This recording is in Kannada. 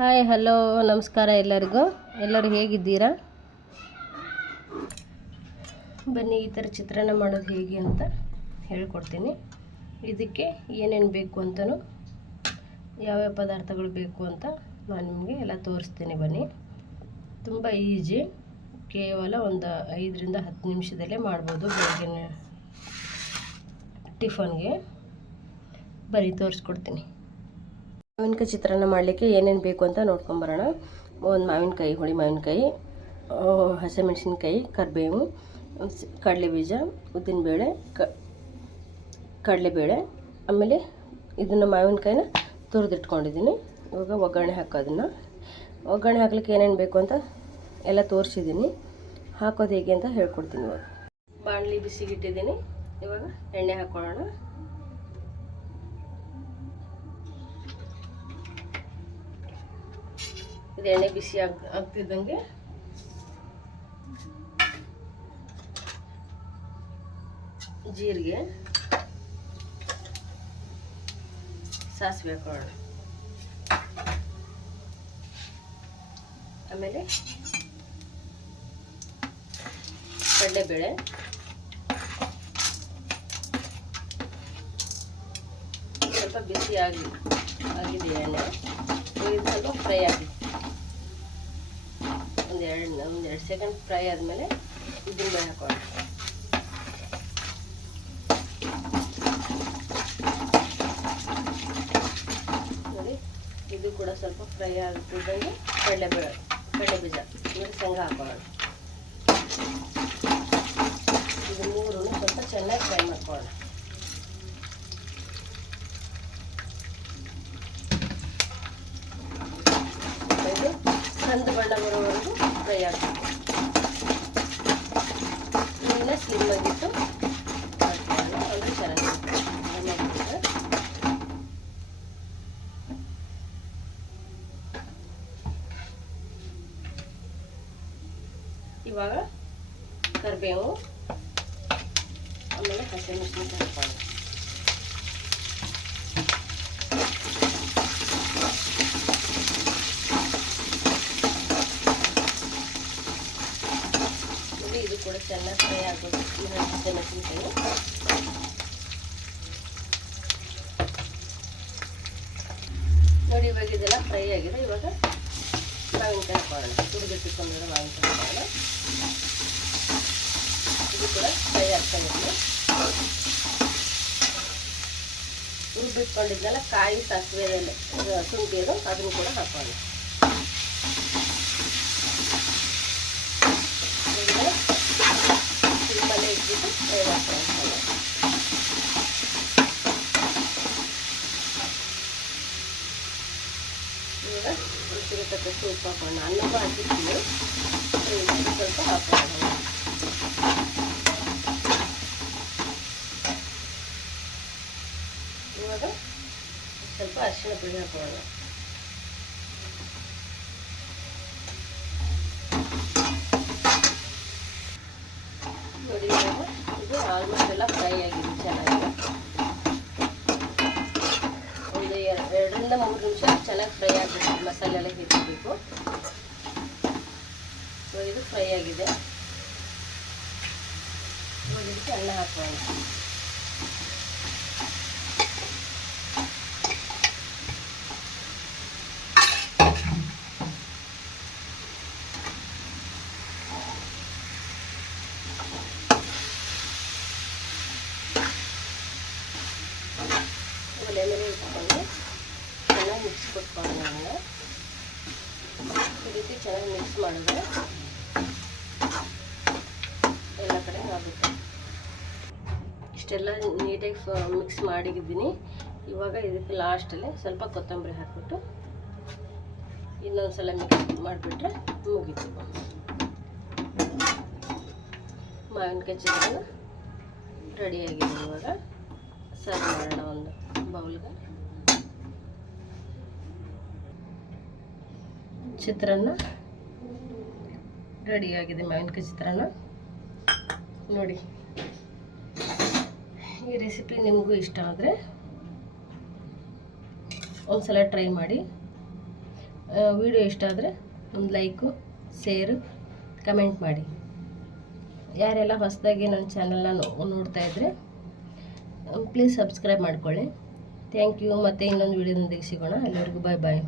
ಹಾಯ್ ಹಲೋ ನಮಸ್ಕಾರ ಎಲ್ಲರೂ ಹೇಗಿದ್ದೀರಾ? ಬನ್ನಿ ಈ ಥರ ಚಿತ್ರಾನ್ನ ಮಾಡೋದು ಹೇಗೆ ಅಂತ ಹೇಳ್ಕೊಡ್ತೀನಿ. ಇದಕ್ಕೆ ಏನೇನು ಬೇಕು ಅಂತಲೂ ಯಾವ್ಯಾವ ಪದಾರ್ಥಗಳು ಬೇಕು ಅಂತ ನಾನು ನಿಮಗೆ ಎಲ್ಲ ತೋರಿಸ್ತೀನಿ. ಬನ್ನಿ, ತುಂಬ ಈಜಿ, ಕೇವಲ ಒಂದು 5ರಿಂದ 10 ನಿಮಿಷದಲ್ಲೇ ಮಾಡ್ಬೋದು. ಬೆಳಗಿನ ಟಿಫನ್ಗೆ ಬನ್ನಿ ತೋರಿಸ್ಕೊಡ್ತೀನಿ. ಮಾವಿನಕಾಯಿ ಚಿತ್ರಾನ್ನ ಮಾಡಲಿಕ್ಕೆ ಏನೇನು ಬೇಕು ಅಂತ ನೋಡ್ಕೊಂಬರೋಣ. ಒಂದು ಮಾವಿನಕಾಯಿ, ಹುಳಿ ಮಾವಿನಕಾಯಿ, ಹಸಿಮೆಣಸಿನ್ಕಾಯಿ, ಕರಿಬೇವು, ಕಡಲೆಬೀಜ, ಉದ್ದಿನಬೇಳೆ, ಕಡಲೆಬೇಳೆ. ಆಮೇಲೆ ಇದನ್ನು ಮಾವಿನಕಾಯಿನ ತುರಿದಿಟ್ಕೊಂಡಿದ್ದೀನಿ. ಇವಾಗ ಒಗ್ಗರಣೆ ಹಾಕೋದನ್ನು ಒಗ್ಗರಣೆ ಹಾಕ್ಲಿಕ್ಕೆ ಏನೇನು ಬೇಕು ಅಂತ ಎಲ್ಲ ತೋರಿಸಿದ್ದೀನಿ. ಹಾಕೋದು ಹೇಗೆ ಅಂತ ಹೇಳ್ಕೊಡ್ತೀನಿ. ಇವಾಗ ಬಾಣಲಿ ಬಿಸಿಗಿಟ್ಟಿದ್ದೀನಿ. ಇವಾಗ ಎಣ್ಣೆ ಹಾಕ್ಕೊಳ್ಳೋಣ. ಇದು ಎಣ್ಣೆ ಬಿಸಿ ಆಗ್ತಿದ್ದಂಗೆ ಜೀರಿಗೆ, ಸಾಸಿವೆ ಹಾಕೋಣ. ಆಮೇಲೆ ಕಡಲೆಬೇಳೆ, ಸ್ವಲ್ಪ ಬಿಸಿ ಆಗಿದೆ ಎಣ್ಣೆ. ಇದು ಸ್ವಲ್ಪ ಫ್ರೈ ಆಗಿದೆ. ಒಂದೆರಡು ಸೆಕೆಂಡ್ ಫ್ರೈ ಆದಮೇಲೆ ಉದ್ದಿನಬೇಳೆ ಹಾಕೋಣ. ನೋಡಿ, ಇದು ಕೂಡ ಸ್ವಲ್ಪ ಫ್ರೈ ಆಗ್ತಿದ್ದಂಗೆ ಕಡಲೆಬೀಜ ನೋಡಿ ಶೇಂಗಾ ಹಾಕೋಣ. ಇದು ಮೂರೂ ಸ್ವಲ್ಪ ಚೆನ್ನಾಗಿ ಫ್ರೈ ಮಾಡ್ಕೊಳ್ಳೋಣ. ಇದು ಕಂದು ಬಣ್ಣ ಬರೋವರೆಗೂ ಫ್ರೈ ಆಗ್ತದೆ. ಇದನ್ನ ಸ್ಲಿಮ್ ಆಗಿಟ್ಟು ಮಾಡ್ಕೊಳ್ಳೋಣ. ಅಂದರೆ ಚೆನ್ನಾಗಿರುತ್ತೆ. ಇವಾಗ ಕರಿಬೇವು, ಆಮೇಲೆ ಹಸಿಮೆಣಸಿನಕಾಯಿ ಹಾಕೋಣ. ಇದು ಕೂಡ ಚೆನ್ನಾಗಿ ಫ್ರೈ ಆಗಬೇಕು. ಹಸಿಮೆಣಸಿನಕಾಯಿ ನೋಡಿ, ಇವಾಗ ಇದೆಲ್ಲ ಫ್ರೈ ಆಗಿದೆ. ಇವಾಗ ಮಾವಿನಕಾಯಿ ಹಾಕೋಣ. ತುರಿದಿಟ್ಟುಕೊಂಡಿರೋ ಮಾವಿನಕಾಯಿ ಹಾಕೋಣ. ಇದು ಕೂಡ ಫ್ರೈ ಆಗ್ತಾ ಇದೆ. ಹುರಿಬಿಟ್ಕೊಂಡಿದ್ದೆಲ್ಲ ಕಾಯಿ, ಸಾಸಿವೆ, ಶುಂಠಿ ಅದನ್ನು ಕೂಡ ಹಾಕೋಣ. ಸಿಂಪಲ್ಲೇ ಇಟ್ಬಿಟ್ಟು ಫ್ರೈ ಮಾಡ್ಕೊಳ್ಳೋಣ. ಇವಾಗ ರುಚಿಗೆ ತಕ್ಕಷ್ಟು ಉಪ್ಪು ಹಾಕೋಣ. ಅನ್ನಕ್ಕೂ ಹಾಕಿರ್ತೀವಿ, ಸ್ವಲ್ಪ ಹಾಕೋಣ. ಇವಾಗ ಸ್ವಲ್ಪ ಅರಿಶಿಣ ಪುಡಿ ಹಾಕೋಣ. ನೋಡಿ, ಇವಾಗ ಇದು ಆಲ್ಮೋಸ್ಟ್ ಎಲ್ಲ ಫ್ರೈ ಆಗಿದೆ ಚೆನ್ನಾಗಿ. ಒಂದು 2ರಿಂದ 3 ನಿಮಿಷ ಚೆನ್ನಾಗಿ ಫ್ರೈ ಆಗಬೇಕು. ಮಸಾಲೆ ಎಲ್ಲ ಹಿಡಿಬೇಕು. ಇವಾಗ ಇದು ಫ್ರೈ ಆಗಿದೆ. ಇವಾಗ ಇದಕ್ಕೆ ಅನ್ನ ಹಾಕೋಣ. ಒಲೆ ಮೇಲೆ ಇಟ್ಕೊಂಡು ಚೆನ್ನಾಗಿ ಮಿಕ್ಸ್ ಕೊಟ್ಕೊಳ್ಳೋಣ. ಈ ರೀತಿ ಚೆನ್ನಾಗಿ ಮಿಕ್ಸ್ ಮಾಡಿದ್ರೆ ಎಲ್ಲ ಕಡೆ ಆಗುತ್ತೆ. ಇಷ್ಟೆಲ್ಲ ನೀಟಾಗಿ ಮಿಕ್ಸ್ ಮಾಡಿದ್ದೀನಿ. ಇವಾಗ ಇದಕ್ಕೆ ಲಾಸ್ಟಲ್ಲಿ ಸ್ವಲ್ಪ ಕೊತ್ತಂಬರಿ ಹಾಕ್ಬಿಟ್ಟು ಇನ್ನೊಂದು ಸಲ ಮಿಕ್ಸ್ ಮಾಡಿಬಿಟ್ರೆ ಮುಗೀತು. ಮಾವಿನಕಾಯಿ ಚಿತ್ರಾನ್ನ ರೆಡಿಯಾಗಿದೆ. ಇವಾಗ ಸರ್ವ್ ಮಾಡೋಣ ಒಂದು ಬೌಲ್ಗೆ. ಚಿತ್ರಾನ್ನ ರೆಡಿಯಾಗಿದೆ. ಮಾವಿನಕಾಯಿ ಚಿತ್ರಾನ್ನ ನೋಡಿ. ಈ ರೆಸಿಪಿ ನಿಮಗೂ ಇಷ್ಟ ಆದರೆ ಒಂದು ಸಲ ಟ್ರೈ ಮಾಡಿ. ವಿಡಿಯೋ ಇಷ್ಟ ಆದರೆ ಒಂದು ಲೈಕು, ಶೇರು, ಕಮೆಂಟ್ ಮಾಡಿ. ಯಾರೆಲ್ಲ ಹೊಸದಾಗಿ ನನ್ನ ಚಾನಲ್ನ ನೋಡ್ತಾ ಇದ್ದರೆ ಪ್ಲೀಸ್ ಸಬ್ಸ್ಕ್ರೈಬ್ ಮಾಡ್ಕೊಳ್ಳಿ. Thank you. ಮತ್ತು ಇನ್ನೊಂದು ವಿಡಿಯೋದೊಂದಿಗೆ ಸಿಗೋಣ. ಅಲ್ಲಿವರೆಗೂ ಬಾಯ್ ಬಾಯ್.